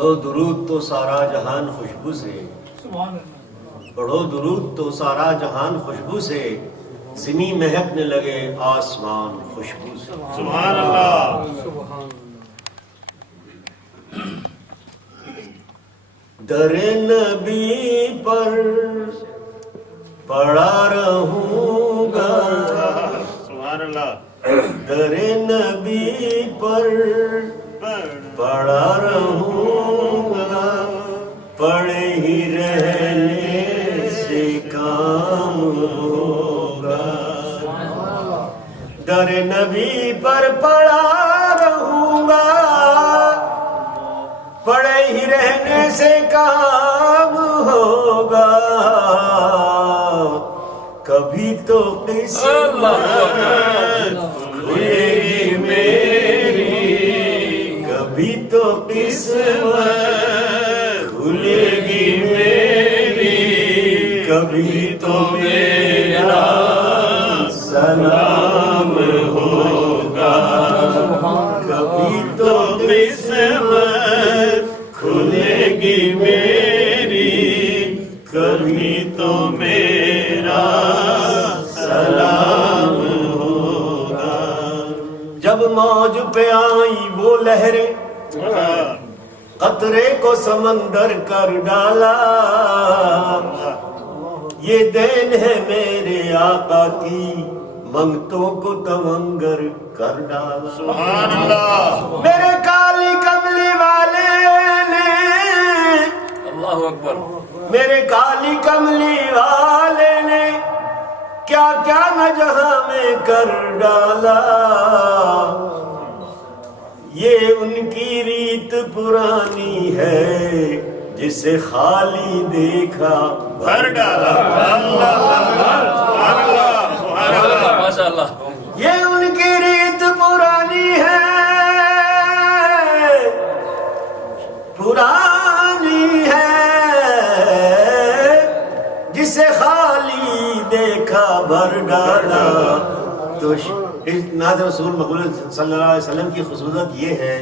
پڑھو درود تو سارا جہان خوشبو سے، پڑھو درود تو سارا جہان خوشبو سے، زمین مہکنے لگے آسمان خوشبو سے۔ سبحان اللہ۔ در نبی پر پڑا رہوں گا، سبحان اللہ۔ در نبی پر پڑا رہوں گا، پڑے ہی رہنے سے کام ہوگا۔ در نبی پر پڑا رہوں گا، پڑے ہی رہنے سے کام ہوگا۔ کبھی تو قسمت کھلے گی میری، کبھی تو قسمت کھلے گی میری، کبھی تو میرا سلام ہوگا۔ کبھی تو قسمت کھلے گی میری، کبھی تو میرا سلام ہوگا۔ جب موج پہ آئی وہ لہریں، قطرے کو سمندر کر ڈالا، یہ دین ہے میرے آقا کی، منگتوں کو تونگر کر ڈالا۔ سبحان اللہ۔ میرے کالی کملی والے نے، اللہ اکبر، میرے کالی کملی والے نے کیا کیا نہ جہاں میں کر ڈالا۔ یہ ان کی ریت پرانی ہے، جسے خالی دیکھا بھر ڈالا۔ سبحان اللہ۔ سبحان اللہ۔ ماشاء اللہ۔ یہ ان کی ریت پرانی ہے، پرانی ہے، جسے خالی دیکھا بھر ڈالا۔ تو نعت رسول مقبول صلی اللہ علیہ وسلم کی خصوصیت یہ ہے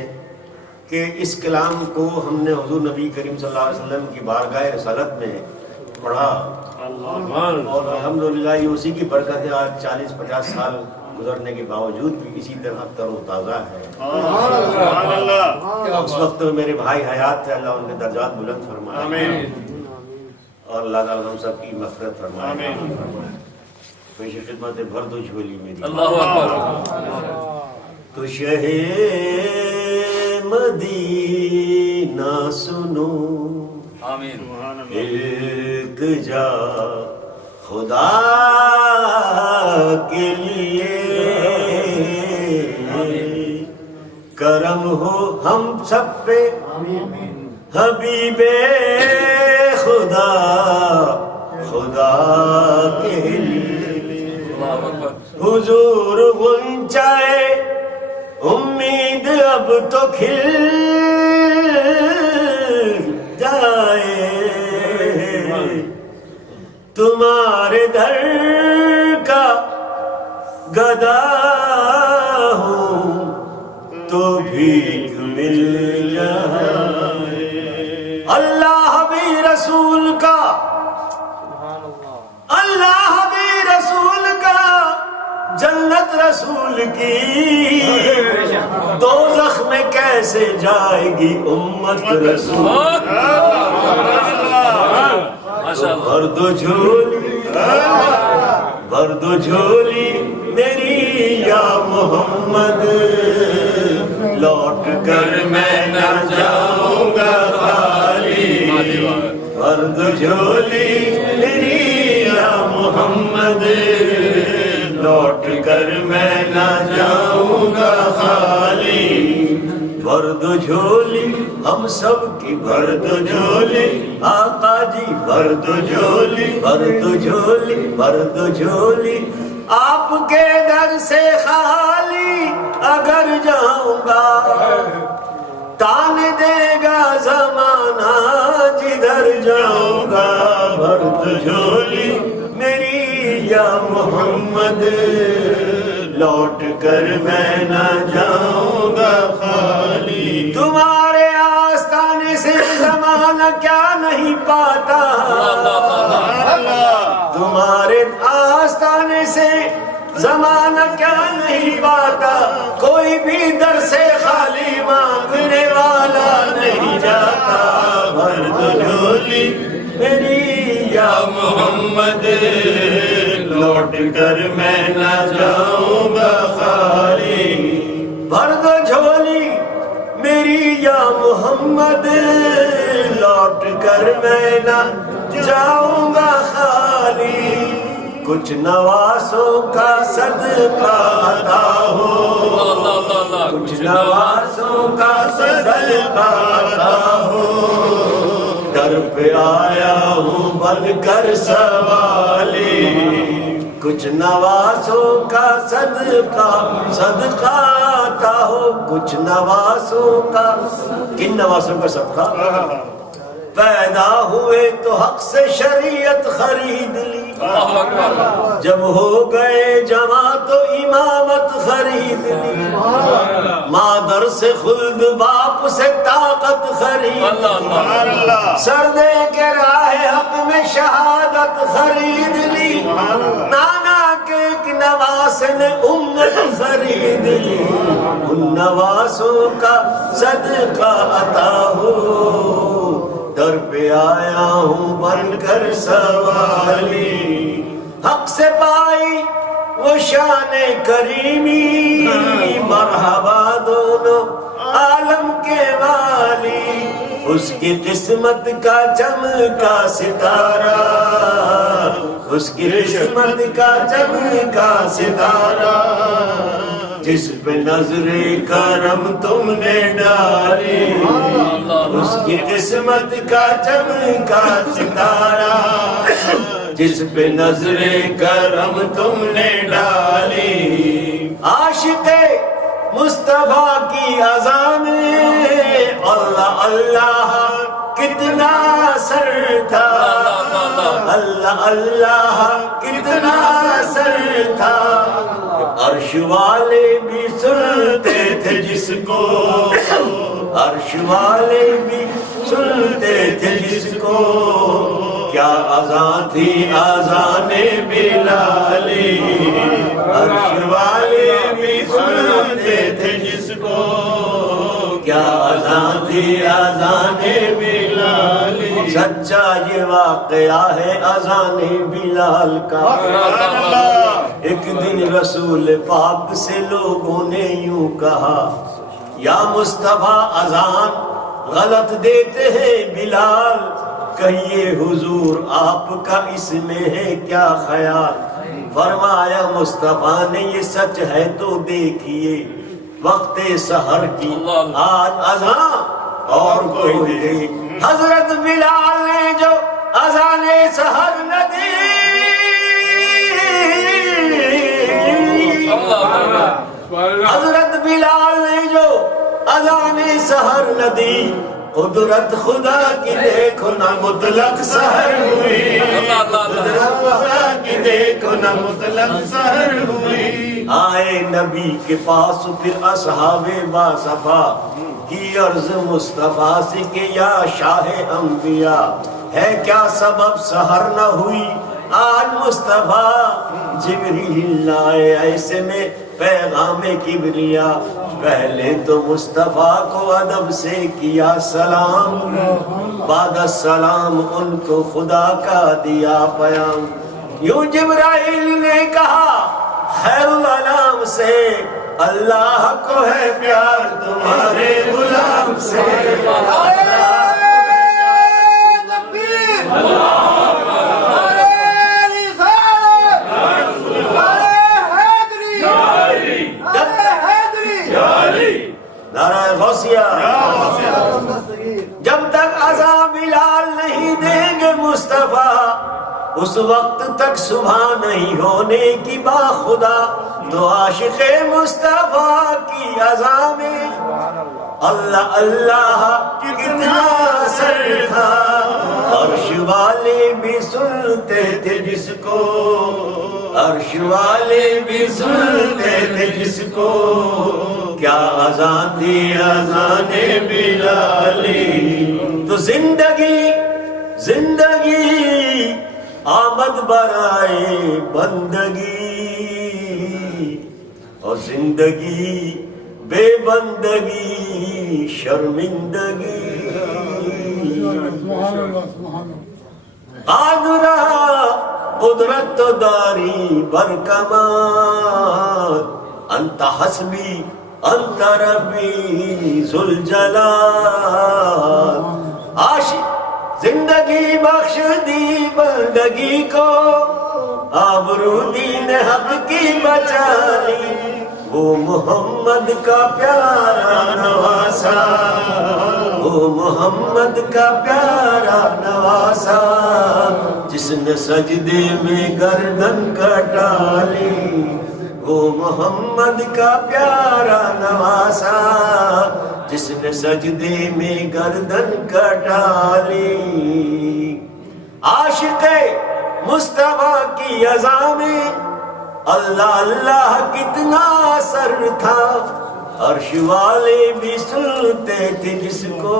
کہ اس کلام کو ہم نے حضور نبی کریم صلی اللہ علیہ وسلم کی بارگاہ رسالت میں پڑھا، اور الحمدللہ یہ اسی کی برکت ہے۔ آج 40-50 سال گزرنے کے باوجود بھی اسی طرح تر و تازہ ہے۔ سبحان اللہ۔ اس وقت میرے بھائی حیات تھے، اللہ ان کے درجات بلند فرمائے، آمین۔ اور اللہ تعالیٰ ہم سب کی مغفرت فرمائے۔ آمین۔ پیش خدمت بھر دو جھولی میری۔ اللہ اکبر۔ تو شہ مدینہ سنو، آمین۔ التجا خدا کے لیے، کرم ہو ہم سب پہ حبیب خدا، خدا کے لیے۔ اللہ اکبر۔ حضور غنچائے امید اب تو کھل جائے، تمہارے در کا گدا ہوں تو بھیک مل جائے۔ اللہ بھی رسول کا، اللہ بھی رسول کا، جنت رسول کی، دوزخ میں کیسے جائے گی امت رسول۔ ماشاء اللہ۔ بھر دو جھولی، بھر دو جھولی میری یا محمد، لوٹ کر میں نہ جاؤں گا خالی۔ بھر دو جھولی میری یا محمد، لوٹ کر میں نہ جاؤں گا خالی۔ بھر دو جھولی ہم سب کی، بھر دو جھولی آقا جی، بھر دو جھولی، بھر دو جھولی، بھر دو جھولی آپ کے در سے خالی اگر جاؤں گا، تان دے گا زمانہ جدھر جاؤں گا۔ بھر دو جھولی میری یا محمد، لوٹ کر میں نہ جاؤں گا خالی۔ تمہارے آستانے سے کیا نہیں پاتا سبحان اللہ تمہارے آستانے سے زمانہ کیا نہیں پاتا کوئی بھی در سے خالی مانگنے والا نہیں جاتا بھر دو جھولی میری یا محمد لوٹ کر میں نہ جاؤں گا خالی بھر دو جھولی میری یا محمد لوٹ کر میں نہ جاؤں گا خالی کچھ نوازوں کا صدقہ عطا ہو کچھ نوازوں کا صدقہ عطا ہو در پہ آیا ہوں بن کر سوالی کچھ نوازوں کا صدقہ عطا ہو کچھ نوازوں کا کن نوازوں کا صدقہ پیدا ہوئے تو حق سے شریعت خرید لی جب ہو گئے جمع تو امامت خرید لی مادر سے خلد باپ سے طاقت خرید لی سر دے کے راہ حق میں شہادت خرید لی نانا کے ایک نواز نے امت خرید لی ان نوازوں کا صدقہ عطا ہو در پہ آیا ہوں بن کر سوالی حق سے پائی وہ شان کریمی مرحبا دونوں عالم کے والی اس کی قسمت کا چمکا ستارہ اس کی قسمت کا چمکا ستارہ جس پہ نظر کرم تم نے ڈالی اس کی قسمت کا چمکا ستارہ جس پہ نظر کرم تم نے ڈالی عاشق مصطفیٰ کی اذان میں اللہ اللہ کتنا سر تھا اللہ اللہ کتنا سر تھا عرش والے بھی سنتے تھے جس کو عرش والے بھی سنتے تھے جس کو کیا اذان تھی اذان بلالی عرش والے بھی سنتے تھے جس کو کیا اذان تھی اذان بلالی سچا یہ واقعہ ہے اذان بلال کا ایک دن رسول پاک سے لوگوں نے یوں کہا یا مصطفیٰ اذان غلط دیتے ہیں بلال کہیے حضور آپ کا اس میں ہے کیا خیال فرمایا مصطفیٰ نے یہ سچ ہے تو دیکھیے وقت سحر کی آج اذان اور کوئی دے حضرت بلال نے جو اذان سحر نہ دی حضرت بلال نے جو اذان سحر نہ دی قدرت خدا کی دیکھو نہ مطلق سحر ہوئی قدرت خدا کی دیکھو نہ مطلق سحر ہوئی آئے نبی کے پاس پھر اصحاب باصفا کی عرض مصطفیٰ سے کہ یا شاہ انبیاء ہے کیا سبب سحر نہ ہوئی آج مصطفیٰ جبریل لائے ایسے میں پیغام کبریا پہلے تو مصطفیٰ کو ادب سے کیا سلام بعد السلام ان کو خدا کا دیا پیام یوں جبرائیل نے کہا خیر الانام سے اللہ کو ہے پیار تمہارے غلام سے نعرہ غوثیہ جب تک اذان بلال نہیں دیں گے مصطفیٰ اس وقت تک صبح نہیں ہونے کی باخدا تو عاشق مصطفیٰ کی اذان میں اللہ اللہ کتنا سر تھا عرش والے بھی سنتے تھے جس کو، عرش والے بھی سنتے تھے جس کو، کیا اذان تھی اذان بلالی۔ تو زندگی زندگی آمد برائے بندگی، اور زندگی بے بندگی شرمندگی۔ قادرہ قدرت تو داری برکمال، انت حسبی انت ربی ذوالجلال۔ عاشق زندگی بخش دی بندگی کو، آبرو دین حق کی بچا لی، وہ محمد کا پیارا نواسا، وہ محمد کا پیارا نواسا، جس نے سجدے میں گردن کٹا لی، وہ محمد کا پیارا نواسا، جس نے سجدے میں گردن کٹا لی۔ عاشق مصطفیٰ کی اذان میں اللہ اللہ کتنا اثر تھا، عرش والے بھی سنتے تھے جس کو،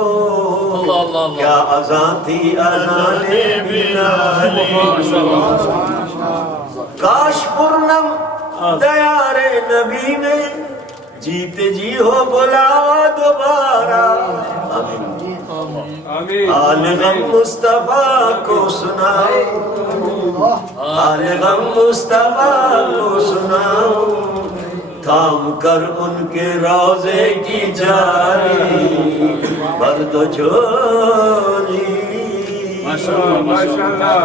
اللہ اللہ اللہ۔ کیا اذان تھی اذان بلال۔ کاش پورنم دیار نبی نے جیتے جی ہو بلاوا دوبارہ، حال غم مصطفیٰ کو سناؤ، حال غم مصطفیٰ کو سناؤ، تھام کر ان کے روضے کی جاری بر دو جھولی۔ ماشاءاللہ ماشاءاللہ۔